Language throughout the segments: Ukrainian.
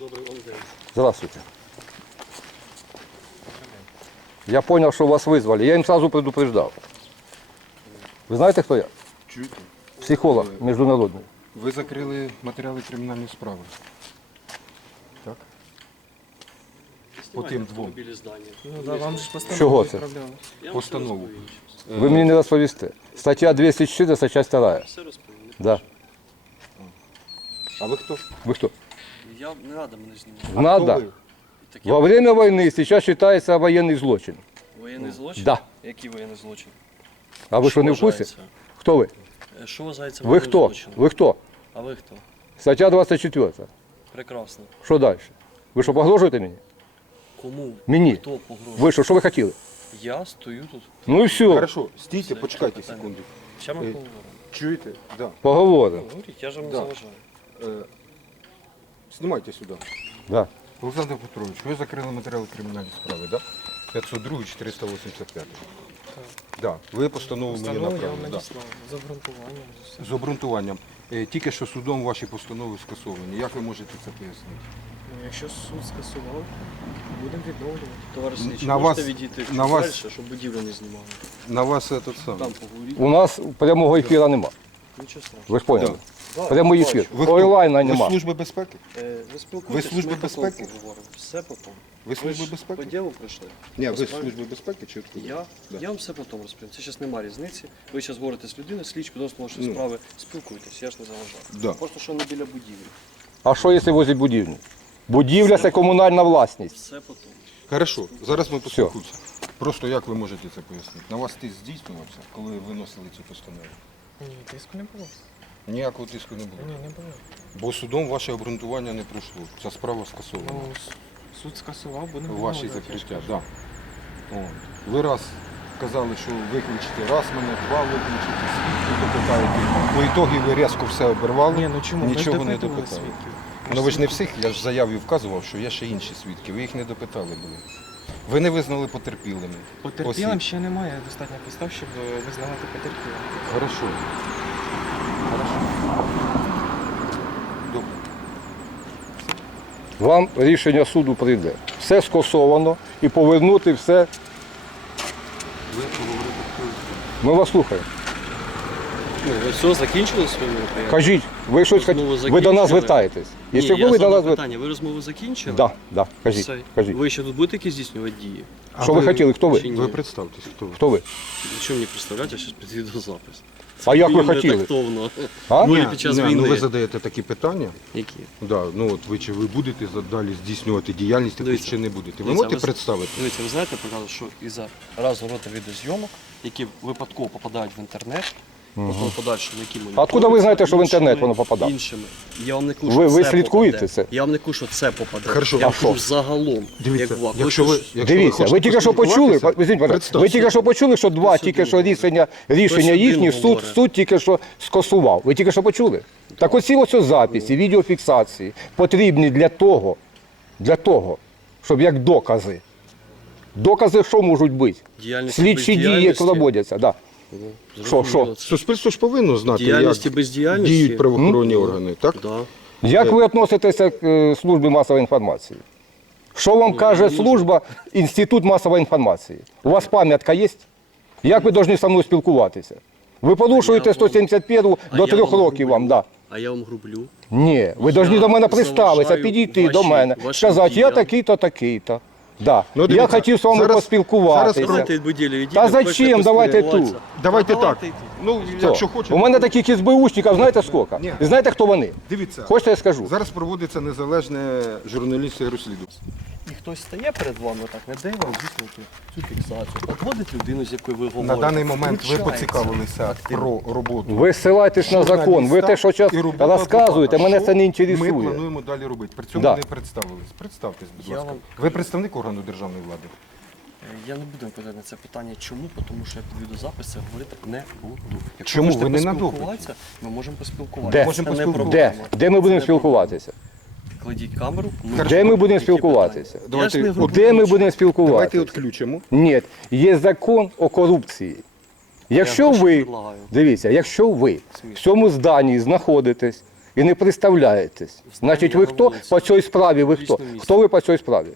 Добрий вам день. Здравствуйте. Я понял, что вас вызвали. Я им сразу предупреждал. Вы знаете, кто я? Чуєте? Психолог международный. Ви закрили матеріали кримінальної справи. Так? По тим двом. Автомобілі здання. Ну да, вам ж постанову Чого це? відправляли. Я вам Постанову. все розповім щас. Вы мне не расповесте. Статья 214, часть 2. Все розповім. не Да. А ви хто? Вы кто? Я не рада мене знімати. Надо. Хто ви? Так я Во время войны сейчас считается военный злочин. воєнний злочин? Да. Який воєнний злочин? А вы что, не в курсе? вважається? Кто вы? Е, Що вважається Вы воєнним кто? злочином? Вы кто? А ви хто? Статья 24. Прекрасно. Что дальше? Вы что, погрожуєте мені? Кому? Мені. Хто погрожує? Ви що, що ви хотіли? Я стою тут. Ну і все, Хорошо, стійте, Все, почекайте питання. секунду. Ще ми Е, поговоримо. Чуєте? Да. поговоримо. Говоріть, я ж вам не Да. заважаю. Е, знімайте сюди. Да. Олександр Петрович, ви закрили матеріали кримінальної справи, так? Да? 502 485. Да. Ви постанову мені Постанову я вам направили. Да. надіслав. З обґрунтуванням. з усім. З обґрунтуванням. Е, Тільки що судом ваші постанови скасовані. Як ви можете це пояснити? Ну, якщо суд скасував, будемо відновлювати. Товариш На слідчий, вас- відійти на чуть вас- далі, щоб будівлю не знімали. На вас це. Там поговоріть. У нас прямого ефіру нема. Нічого страшного. Ви ж поняли? Да, Прямий бачу. ефір. Ви хто? Онлайна Ви нема. служби безпеки? Е, Ви спілкуєтесь, Ви Служби ми безпеки? Все потім. Ви ж служби безпеки? По ділу прийшли? Ні, ви з служби безпеки чи откуда? Я, Да. я вам все потім розповім. Це зараз немає різниці. Ви зараз говорите з людиною, слідчі відносно вашої Ну. справи, спілкуйтесь, я ж не заважаю. Да. Просто що не біля будівлі. А що, якщо возять будівлю? Будівля це комунальна власність. Все потім. Хорошо, зараз ми поспілкуємося. Просто як ви можете це пояснити? На вас тиск здійснювався, коли ви виносили цю постанову? Ні, тиску не було. Ніякого тиску не було. Ні, не було. Бо судом ваше обґрунтування не пройшло. Ця справа скасована. Ну, с- суд скасував, будемо Ваші відновлювати, я ж закриття, так. Да. От. Ви раз казали, що виключите раз мене, два виключите, свідки допитаєте. По ітогі ви різко все обірвали. Ні, ну чому? Ми ж Нічого не допитували допитали. свідків. Ну ви ж не всіх, я ж в заяві вказував, що є ще інші свідки. Ви їх не допитали були. Ви не визнали потерпілими. Потерпілим Осіб. ще немає достатньо підстав, щоб визнавати потерпілим. Хорошо. Хорошо. Добре. Вам рішення суду прийде. Все скасовано і повернути все. Ви поговорите Ми вас слухаємо. Ну, ви все закінчили своє мероприятие? Кажіть, ви щось хоч... Розмову ви до нас закінчили? звертаєтесь. Ні, Якщо я ви до задав нас звертаєтесь. питання, ви розмову закінчили? Да, да, кажіть, Все. кажіть. Ви ще тут будете якісь здійснювати дії? А Що ви ви- хотіли? Хто ви? Чи ні? Ви представтесь, хто ви. Хто ви? Що мені представляти, я зараз під відеозапис. А як ви хотіли? тактовно. А? Ну, і під час ні, війни. Ну, ви задаєте такі питання. Які? Да, ну от ви чи ви будете далі здійснювати діяльність, таку, Дивіться. чи не будете? Ви Дивіться, можете ви представити? Дивіться, ви знаєте, прекрасно, що із-за разу рота відеозйомок, які випадково попадають в інтернет, потім подальшому, які А откуда ви знаєте, що в інтернет воно попадає? Іншими. Я вам не кажу, Ви- що ви це слідкуєте попаде. це? Я вам не кажу, що це попаде. Хорошо, я а вам кажу що? загалом. Дивіться, як якщо ви, якщо Дивіться, ви тільки що почули, поспілкуватися, візьміть, будь ласка, ви представте. тільки що почули, що два Хтось тільки що рішення, рішення один їхні, суд, говорить. суд тільки що скасував. Ви тільки що почули? Так оці ось записи, відеофіксації потрібні для того, для того, щоб як докази. Докази що можуть бути? Діяльність Слідчі дії, як бездіяльності. проводяться. Да. Що, що? Суспільство ж повинно знати, Діяльності як бездіяльності. діють правоохоронні органи, так? Да. Як ви відноситеся к е, службі масової інформації? Що вам каже служба Інститут масової інформації? У вас пам'ятка є? Як ви повинні зі мною спілкуватися? Ви порушуєте 171 А до я трьох вам років вам, да. А я вам грублю. Ні, ви повинні до мене представитися, заважаю підійти до мене, вашим сказати, я діям. такий-то, такий-то. Да. Ну, я дивіться, хотів з вами зараз- поспілкуватися. зараз Давайте будівлю. Та зачем? Давайте тут. Давайте так. Ну, Хто? якщо хочете. У мене таких СБУшників, знаєте скільки? Ні. І знаєте, хто вони? Дивіться, Хочете, я скажу? зараз проводиться незалежне журналістське розслідування. І хтось стає перед вами так, не дає вам здійснювати цю фіксацію. Підводить людину, з якою ви говорите. На даний момент ви втручається. поцікавилися про роботу. Ви ссилаєтесь на закон. Ви те, що зараз і розказуєте, адвоката. мене це не Ми інтересує. плануємо далі робити. При цьому Да. не представились. Представтесь, будь Я ласка. вам Ви представник органу державної влади? Е, Я не буду відповідати на це питання. Чому? Тому що я під відеозапис це говорити не буду. Якщо Чому? хочете Ви не на поспілкуватися, Ми можемо поспілкуватися. Де? Це Можемо не поспілкуватися. проблема. Де? Де ми будемо не проблема. спілкуватися? Кладіть камеру. Де ми будемо Які спілкуватися? питання? Давайте- Я ж не Де ми будемо Давайте спілкуватися? відключимо. Ні, є закон о корупції. Якщо гроші ви, предлагаю. дивіться, якщо ви в цьому зданні знаходитесь і не представляєтесь. Значить, ви на хто вулиці. по цій справі? Ви хто? Хто ви по цій справі?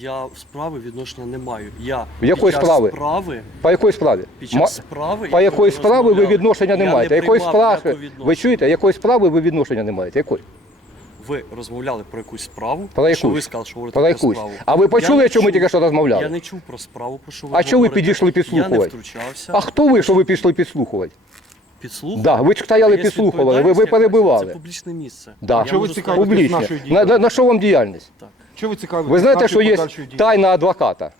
Я справи відношення не маю. Я В якої під час справи? справи По якої справі? під Ма- час справи По якої справи ви відношення не Я маєте? Якої приймав справи? ніякого Ви відношення. чуєте, якої справи ви відношення не маєте? Якої? Ви розмовляли про якусь справу, Про що ви сказали, що говорите Про про, якусь. справу. А ви почули, Я що ми тільки що розмовляли? Я не чув про справу, про що ви А чого ви підійшли Я не підслухувати? втручався. А хто ви, що ви пішли підслухувати? Підслухав? Да, ви стояли підслухували, ви, ви перебивали. Це публічне місце. Да. Я Чого ви цікавитесь нашою На, діяльністю? на, на що вам діяльність? Так. Чого ви цікавитесь? Ви знаєте, що є тайна адвоката?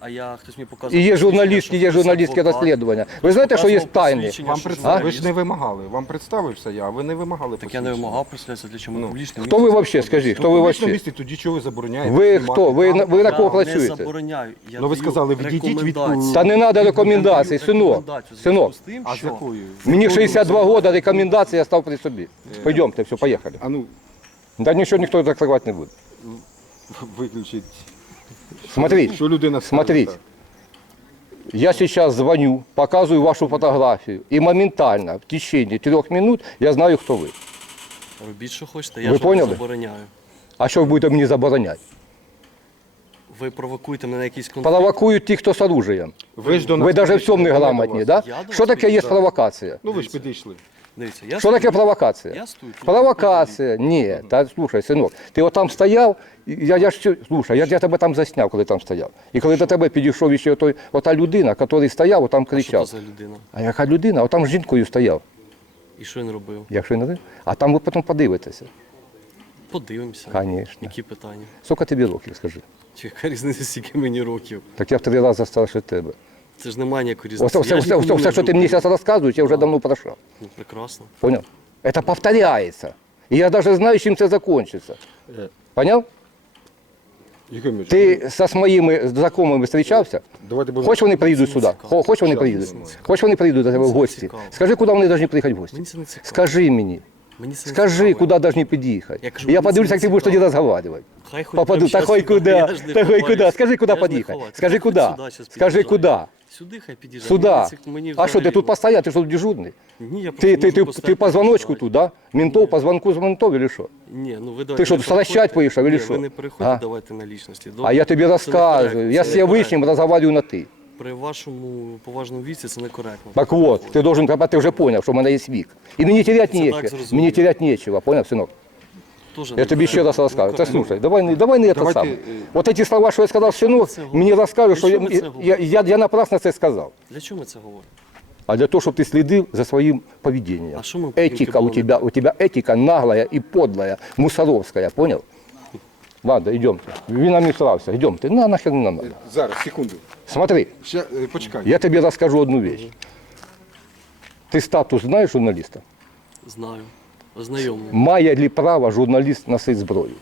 А я хтось мені показував. І є журналістські, є хтось журналістське розслідування. Ви знаєте, що є тайни? Вам представ... Ви ж не вимагали. Вам представився я, а ви не вимагали Так я не вимагав представлятися, для чого ми Ну. публічне Хто ви взагалі, скажіть, Ну, хто ви в взагалі? місці тоді чого ви забороняєте? Ви хто? Ви, на- ви на кого Я не працюєте? забороняю. Я Ну, ви даю сказали, відійдіть від- рекомендації. Та не треба рекомендацій, синок. рекомендацію в зв'язку Синок. з тим, А з що якою? Мені 62 года, рекомендації я став при собі. Пойдемте, все, поїхали. А ну, Да нічого ніхто закривати не буде. виключіть. Смотрите, Що людина смотрите. Я сейчас звоню, показываю вашу фотографию, и моментально, в течение трех минут, я знаю, кто вы. робіть, що хочете, Ви я ж не поняли? забороняю. А що ви будете мені забороняти? Ви провокуєте мене на якийсь конфлікт. Провокують ті, хто з оружием. Ви ж до нас Ви навіть в цьому не ми грамотні, да? Я до Що таке є підійшов. провокація? Ну ви ж підійшли. Дивіться, я Що таке провокація? Я стою тут. Провокація. Ні, та слушай, синок, ти отам стояв, і я, я ж цю- слушай, я, я тебе там засняв, коли там стояв. І коли до тебе підійшов ще той, ота людина, який стояв, отам А Що кричав. це за людина? А яка людина? Отам з жінкою стояв. І що він робив? Якщо не знаю. А там ви потім подивитеся. Подивимося. Звісно. Які питання? Скільки тобі років, скажи? Чи яка різниця, скільки мені років? Так я в три рази старше тебе. Це ж немає ніякої різниці. Оце, все, Я все, нікому все, не все, що ти мені люблю. зараз розказуєш, я вже давно пройшов. Ну, прекрасно. Понял? Это повторяется. И я даже знаю, чим це закончится. Понял? Ігор Міч, Ти со своїми знайомими зустрічався? давайте будемо... Хоч вони приїдуть сюди? Хо- Хоч вони приїдуть? Хоч вони приїдуть до тебе в не гості? цікаво. Скажи, куди вони повинні приїхати в гості? Мені це не цікаво. Скажи мені. Мені це не Скажи, цікаво. куди повинні під'їхати. Я кажу, Я мені подивлюся, не як ти будеш тоді цікаво. розговаривати. Хай хоч Попаду, прямо та щас сюди, куди, я ж не та ховаюсь. куди. Скажи, куди ж не під'їхати. ховаюсь. Скажи, Хай хоч куди. сюди щас Скажи, під'їжджає. куди. Сюди хай під'їжджає. Сюди. Мені А що, ти тут постояв, ти що тут дежурний? Ні, я Ти, ти, ти, ти по звоночку під'їжджати. тут, да? Ментов по звонку з ментов или що? Ні, ну ви Ти давайте що, не стращать переходьте. поїхав, или Ні, що? Ви не переходьте, А? давайте на лічності. А я тобі Це розказую. Я з некоректно. Всевишнім розмовляю на ти. При вашому поважному віці це некоректно. Так вот, ти должен, ти вже поняв, що в мене є вік. І мені терять Це так нечего. зрозуміло. Мені терять нечего, поняв, синок? Тоже Я тобі ще раз некоректно. розкажу. Та Ну, слушай, давай, не- давай не це Давайте, саме. е, От ці слова, що я сказав, синок, це мені розкажуть, що Для я, чого ми це я, говоримо? я, я напрасно це сказав. Для чого ми це говоримо? А для того, щоб ти слідив за своїм поведением. А що ми Этика у повинні тебя, у тебя этика наглая и подлая, мусоровская, понял? Ладно, идемте. Він нам не срався, идемте. На, нахер не нам надо. Зараз, секунду. Смотри, Ще, е, почекай. я тобі розкажу одну вещь. Ти статус знаєш журналіста? Знаю. Ознайомлю. Має ли право журналіст носити зброю?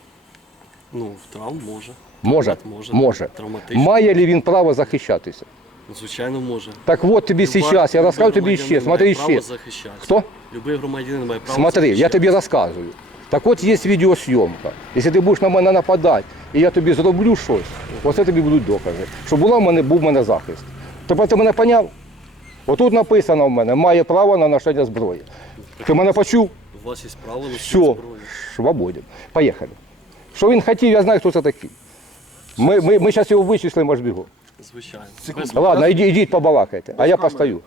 Ну, в травм може. Може, може. може. Травматично. Має ли він право захищатися? Звичайно, може. Так от тобі Люба- зараз, я любий розкажу тобі громадянин ще, смотри має право ще. захищатися. Хто? Любий громадянин має право Смотри, я захищатися. тобі розказую. Так от є відеосйомка. Якщо ти будеш на мене нападати, і я тобі зроблю щось, оце тобі будуть докази. Що була в мене, був в мене захист. Тепер ти мене поняв? Отут написано в мене, має право на ношення зброї. Ти мене почув? У вас є право на Все, зброю. свободен. Поїхали. Що він хотів, я знаю, хто це такий. Ми, ми, ми зараз його вичислимо аж бігом. Звичайно. Секунду. Без- Ладно, ідіть, ідіть побалакайте, а я камери. постою.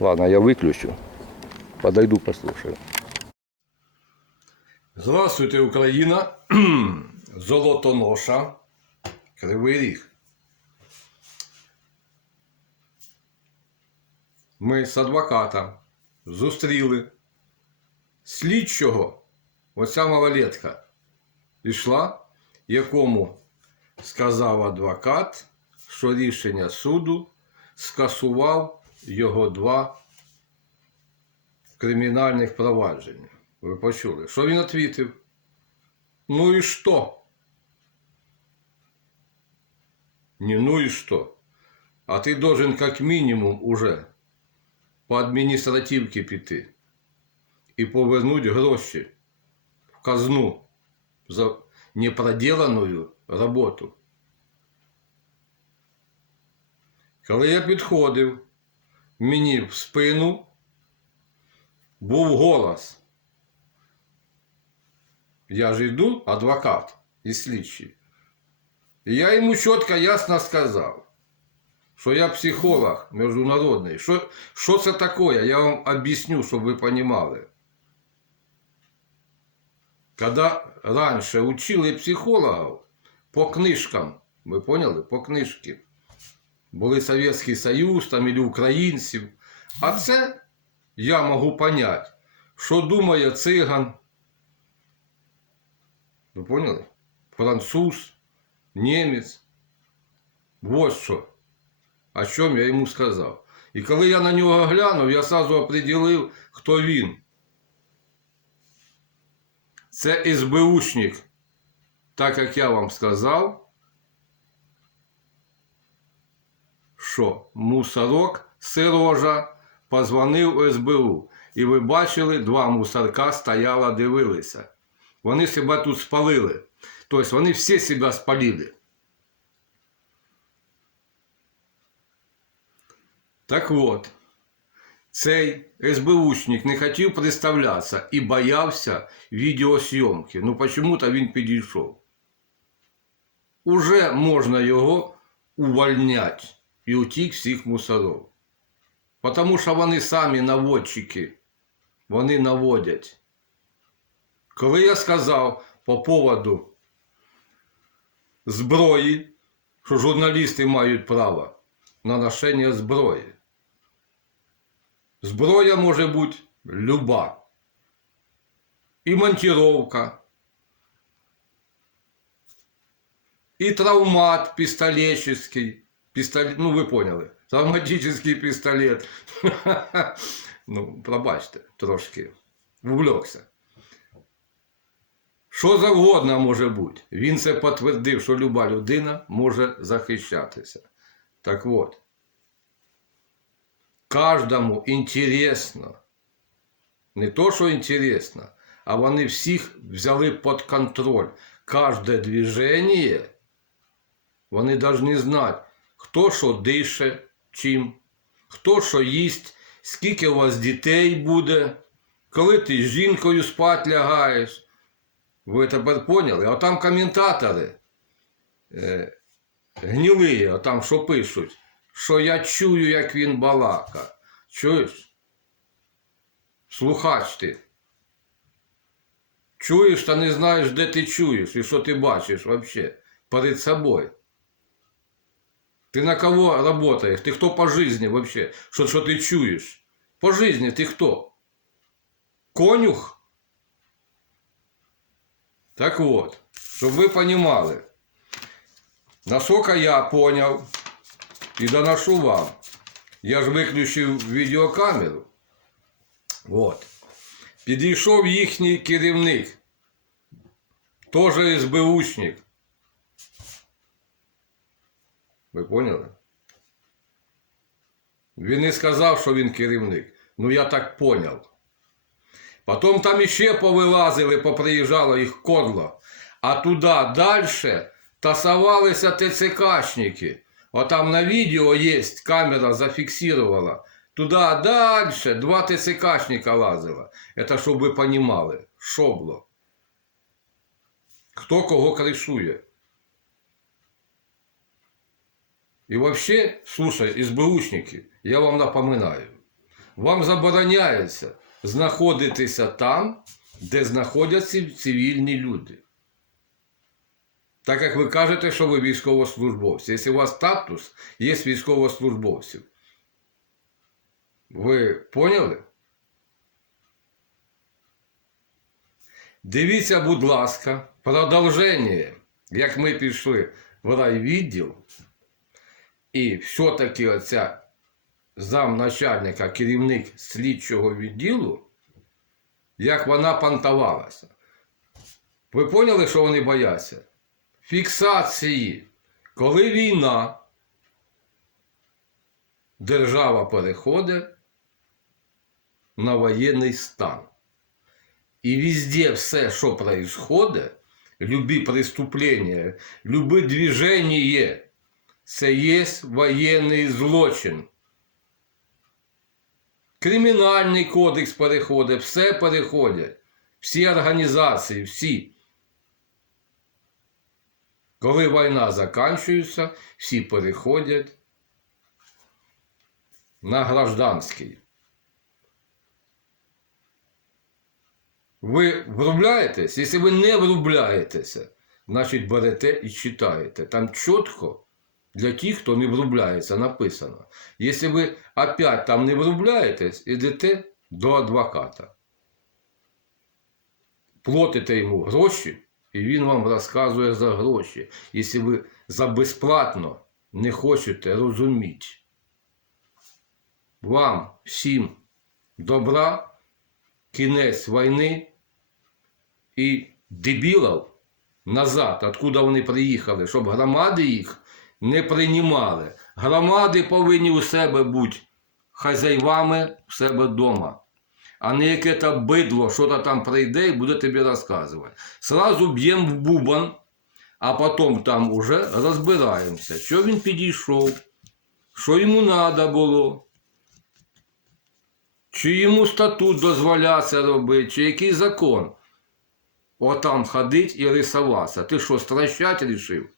Ладно, я выключу. Подойду, послушаю. Здравствуйте, Україна. Золотоноша. Кривий ріг. Ми з адвоката зустріли слідчого, оця малолетка, пішла, якому сказав адвокат, що рішення суду скасував його два кримінальних провадження. Ви почули? Що він відповів? Ну і що? Не ну и что? А ты должен как минимум уже по административке піти. І і повернуть гроші в казну за непроделану роботу. Коли я підходив, мені в спину був голос. Я ж йду, адвокат і слідчий. І я йому чітко, ясно сказав, що я психолог міжнародний. Що, що це таке? Я вам об'ясню, щоб ви розуміли. Когда раньше учили психологов по книжкам, ви поняли? По книжки. Були Совєтський Союз там, или українців. А це я можу понять, що думає циган. Ви поняли? Француз, німець. Вот що. О чому я йому сказав. І коли я на нього глянув, я сразу определив, хто він. Це СБУшник, так як я вам сказав, що мусорок Сирожа позвонив СБУ. І ви бачили, два мусорка стояло, дивилися. Вони себе тут спалили. Тобто вони всі себе спалили. Так от, цей СБУшник не хотів представлятися і боявся відеосйомки. Ну почему-то він підійшов. Уже можна його увольняти і утік всіх мусоров. Потому що вони самі наводчики. Вони наводять. Коли я сказав по поводу зброї, що журналісти мають право на ношення зброї. Зброя може бути люба. І монтировка, і травмат пістолетчий. Пістолет, ну ви поняли. Травматичний пістолет. ну, пробачте, трошки. Увлекся. Що завгодно може бути. Він це підтвердив, що люба людина може захищатися. Так от. Каждому інтересно. Не то, що інтересно, а вони всіх взяли під контроль. Кожне движення вони повинні знати, хто що дише, чим, хто що їсть, скільки у вас дітей буде, коли ти з жінкою спать лягаєш. Ви тепер поняли? А там коментатори е, гнілі, а там що пишуть, що я чую, як він балака. Чуєш? Слухач ти. Чуєш, та не знаєш, де ти чуєш і що ти бачиш взагалі перед собою. Ти на кого работаешь? Ти хто по жизни вообще? Що ти чуєш? По жизни ти хто? Конюх? Так вот, щоб ви понимали, насколько я понял і доношу вам, я ж виключив відеокамеру. Вот. Підійшов їхній керівник, теж СБУшник. Ви поняли? Він не сказав, що він керівник. Ну я так поняв. Потім там іще повилазили, поприїжджало їх кодло. А туди далі тасувалися ТЦКшники. Отам на відео є, камера зафіксувала. Туди далі два ТЦКшника лазило. Це щоб ви розуміли, що було. Хто кого кришує. И вообще, слушай, СБУшники, я вам напоминаю, вам забороняється знаходитися там, де знаходяться цивільні люди. Так як ви кажете, що ви військовослужбовці. Якщо у вас статус, є військовослужбовців. Ви поняли? Дивіться, будь ласка, продовження, як ми пішли в райвідділ. І все-таки оця замначальника, керівник слідчого відділу, як вона пантувалася. Ви поняли, що вони бояться? Фіксації. Коли війна, держава переходить на воєнний стан. І везде все, що происходит, любі преступлення, любе движення, це є воєнний злочин. Кримінальний кодекс переходить, все переходить. Всі організації, всі. Коли війна закінчується, всі переходять на гражданський. Ви врубляєтесь? Якщо ви не врубляєтеся, значить берете і читаєте. Там чітко для тих, хто не врубляється, написано. Якщо ви опять там не врубляєтесь, ідете до адвоката. Платите йому гроші, і він вам розказує за гроші. Якщо ви за безплатно не хочете розуміти. Вам всім добра, кінець війни і дебілів назад, откуда вони приїхали, щоб громади їх не приймали. Громади повинні у себе бути хазяйвами в себе вдома. А не яке то бидло, що то там прийде і буде тобі розказувати. Сразу б'ємо в бубан, а потім там уже розбираємося, що він підійшов, що йому треба було. Чи йому статут дозволяє це робити, чи який закон? Отам ходить і рисуватися. Ти що, стращать рішив?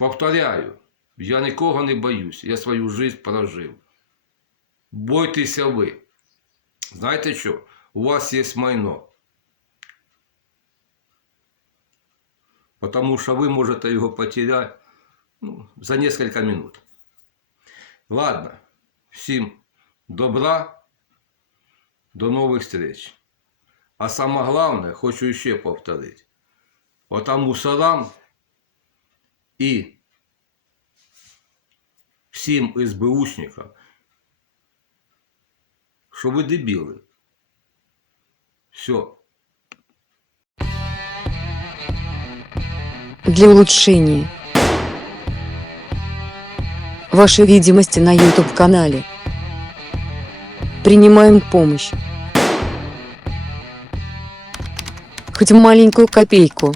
Повторяю, я нікого не боюсь, я свою жизнь прожив. Бойтеся ви. Знаєте що? У вас є майно. Потому що ви можете його потеряти ну, за несколько минут. Ладно, всім добра, до нових встреч. А саме головне, хочу ще повторити. Отам мусорам і всім СБУшникам, що ви дебіли. Все. для улучшения вашей видимости на YouTube-канале. Принимаем помощь. Хоть маленькую копейку.